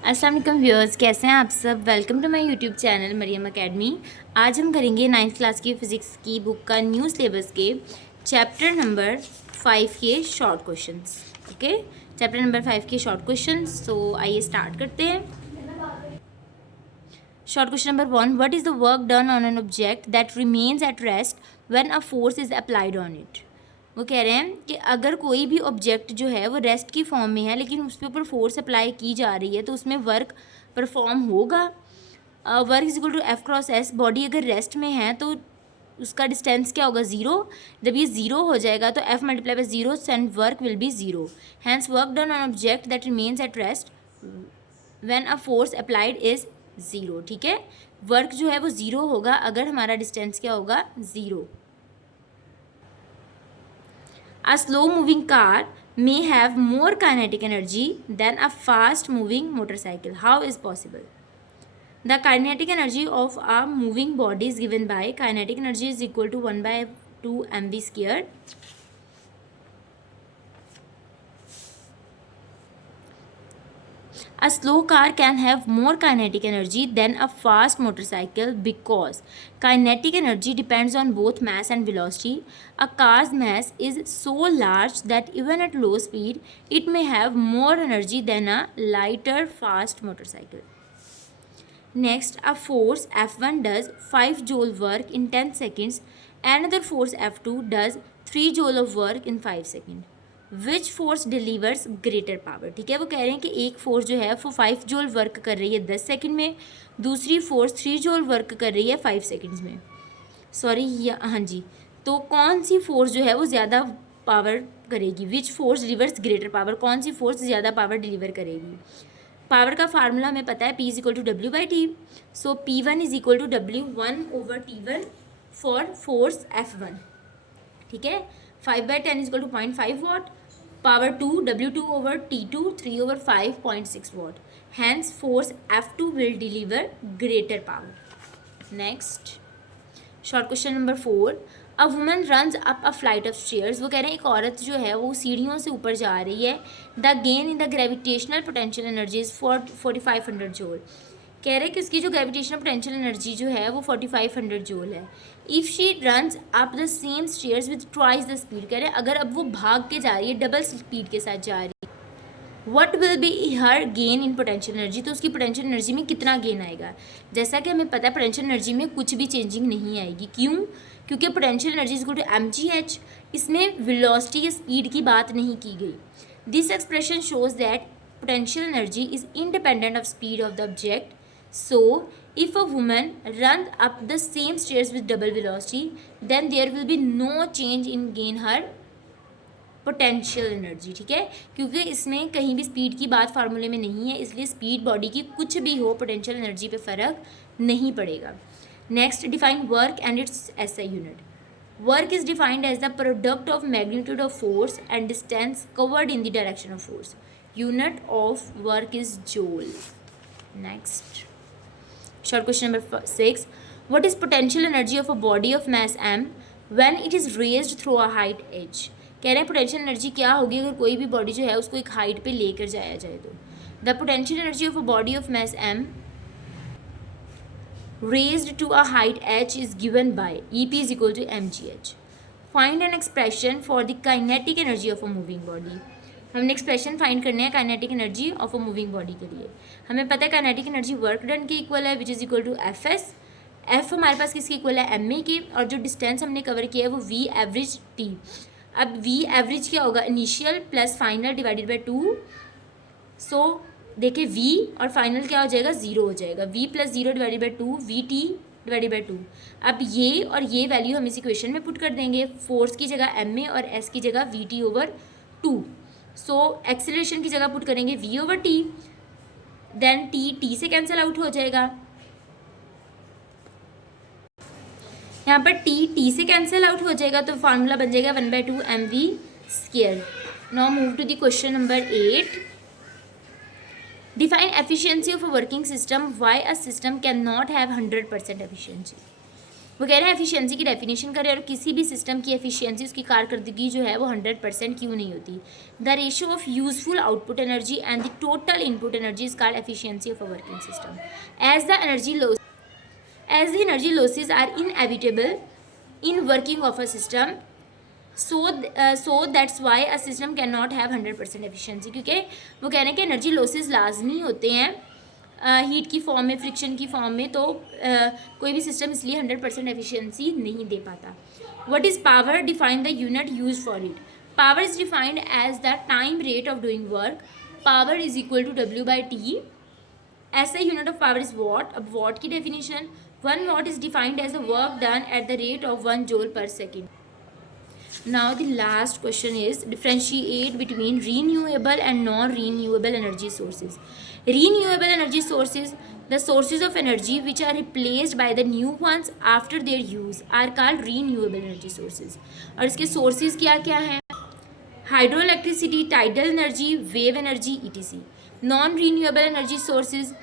अस्सलाम वालेकुम व्यूअर्स, कैसे हैं आप सब। Welcome to my YouTube channel Mariam academy. आज हम करेंगे 9th क्लास की फ़िज़िक्स की बुक का न्यू सिलेबस के चैप्टर नंबर 5 के short questions. Okay, chapter number 5 के शॉर्ट क्वेश्चंस। तो आइए स्टार्ट करते हैं। Short question number 1, what is the work done on an object that remains at rest when a force is applied on it. वो कह रहे हैं कि अगर कोई भी ऑब्जेक्ट जो है वो रेस्ट की फॉर्म में है लेकिन उसके ऊपर फोर्स अप्लाई की जा रही है तो उसमें वर्क परफॉर्म होगा। Work is equal to F cross S. Body अगर रेस्ट में है तो उसका डिस्टेंस क्या होगा, ज़ीरो। जब ये ज़ीरो हो जाएगा तो F multiply by zero and work will be zero. Hence work done on object that remains at rest when a force applied is zero. ठीक है, वर्क जो है वो ज़ीरो होगा अगर हमारा डिस्टेंस क्या होगा, zero. A slow moving car may have more kinetic energy than a fast moving motorcycle. How is possible? The kinetic energy of a moving body is given by kinetic energy is equal to 1 by 2 mv squared. A slow car can have more kinetic energy than a fast motorcycle because kinetic energy depends on both mass and velocity. A car's mass is so large that even at low speed, it may have more energy than a lighter fast motorcycle. Next, a force F1 does 5 joule work in 10 seconds. Another force F2 does 3 joule of work in 5 seconds. Which force delivers greater power. ठीक है, वो कह रहे हैं कि एक force जो है वो 5 जोल वर्क कर रही है 10 सेकंड में, दूसरी फोर्स 3 जोल वर्क कर रही है 5 सेकंड्स में। सॉरी, हाँ जी। तो कौन सी फोर्स जो है वो ज़्यादा पावर करेगी, which force delivers greater power, कौन सी फोर्स ज़्यादा पावर डिलीवर करेगी। पावर का फार्मूला हमें पता है, P is equal to W by T. So P1 is equal to W1/T1 for force F1। ठीक है, 5/10 is equal to 0.5 watt. Power 2 W2/T2 3/5 0.6 watt. Hence force F2 will deliver greater power. Next, short question number 4, a woman runs up a flight of stairs. वो कह रहे हैं एक औरत जो है वो सीढ़ियों से ऊपर जा रही है। The gain in the gravitational potential energy is 4500 जोल। कह रहे हैं कि उसकी जो ग्रेविटेशनल पोटेंशियल एनर्जी जो है वो 4500 जोल है। If she runs up the same stairs with twice the speed. कह रहे हैं अगर अब वो भाग के जा रही है, डबल स्पीड के साथ जा रही है, what will be her gain in potential energy. तो उसकी पोटेंशियल एनर्जी में कितना गेन आएगा। जैसा कि हमें पता है पोटेंशियल एनर्जी में कुछ भी चेंजिंग नहीं आएगी। क्यों? क्योंकि potential energy is equal to mgh। इसमें वेलोसिटी या स्पीड की बात नहीं की गई। This expression shows that potential energy is independent of speed of the object. So if a woman runs up the same stairs with double velocity, then there will be no change in gain her potential energy. ठीक है, क्योंकि इसमें कहीं भी speed की बात फार्मूले में नहीं है, इसलिए स्पीड बॉडी की कुछ भी हो पोटेंशियल एनर्जी पे फ़र्क नहीं पड़ेगा। Next, define work and its SI unit. Work is defined as the product of magnitude of force and distance covered in the direction of force. Unit of work is joule. Next, short question number 6, what is potential energy of a body of mass m when it is raised through a height h। कह रहे हैं potential energy क्या होगी अगर कोई भी body जो है उसको एक हाइट पे लेकर जाया जाए तो। The potential energy of a body of mass m raised to a height h is given by EP is equal to mgh। find an expression for the kinetic energy of a moving body। हमने expression find करने हैं kinetic energy of a moving body के लिए। हमें पता है kinetic energy work done के equal है, which is equal to F S. F हमारे पास किसकी इक्वल है, एम ए की, और जो डिस्टेंस हमने कवर किया है वो वी एवरेज टी। अब वी एवरेज क्या होगा, initial plus final divided by 2। सो देखिए वी और फाइनल क्या हो जाएगा, ज़ीरो हो जाएगा। V plus zero divided by 2, V T divided by 2। अब ये और ये वैल्यू हम इस इक्वेशन में पुट कर देंगे। फोर्स की जगह एम ए और एस की जगह V T over 2। So acceleration की जगह पुट करेंगे v over T, then t से कैंसिल आउट हो जाएगा। यहाँ पर t से कैंसिल आउट हो जाएगा तो फार्मूला बन जाएगा 1/2 mv square. Now move to the question number 8, define efficiency of a working system, why a system can not have 100% efficiency. वो कह रहे हैं एफिशिएंसी की डेफिनेशन करें और किसी भी सिस्टम की एफिशिएंसी उसकी कारकर्दगी जो है वो 100% क्यों नहीं होती. The ratio of useful output energy and the total input energy is called efficiency of a working system. As the energy losses are inevitable in working of a system, so that's why a system cannot have 100% efficiency. क्योंकि वो कह रहे हैं कि energy losses लाजमी होते हैं heat की फॉर्म में, फ्रिक्शन की फॉर्म में, तो कोई भी सिस्टम इसलिए 100% एफिशिएंसी नहीं दे पाता. What is power? Define the unit use for it. Power is defined as the time rate of doing work. Power is equal to W/T. ऐसा unit of power is watt. अब watt की definition, 1 watt is defined as the work done at the rate of 1 joule per second. Now the last question is differentiate between renewable and non-renewable energy sources. Renewable energy sources, the sources of energy which are replaced by the new ones after their use, are called renewable energy sources. और इसके sources क्या क्या हैं? Hydroelectricity, tidal energy, wave energy, etc. Non-renewable energy sources.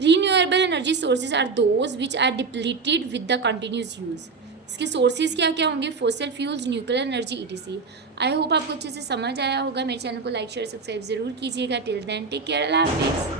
Renewable energy sources are those which are depleted with the continuous use. इसके sources क्या क्या होंगे? Fossil fuels, nuclear energy, etc. I hope आपको अच्छे से समझ आया होगा. मेरे चैनल को लाइक शेयर सब्सक्राइब ज़रूर कीजिएगा. टिल देन टेक केयर, अल्लाह हाफिज़.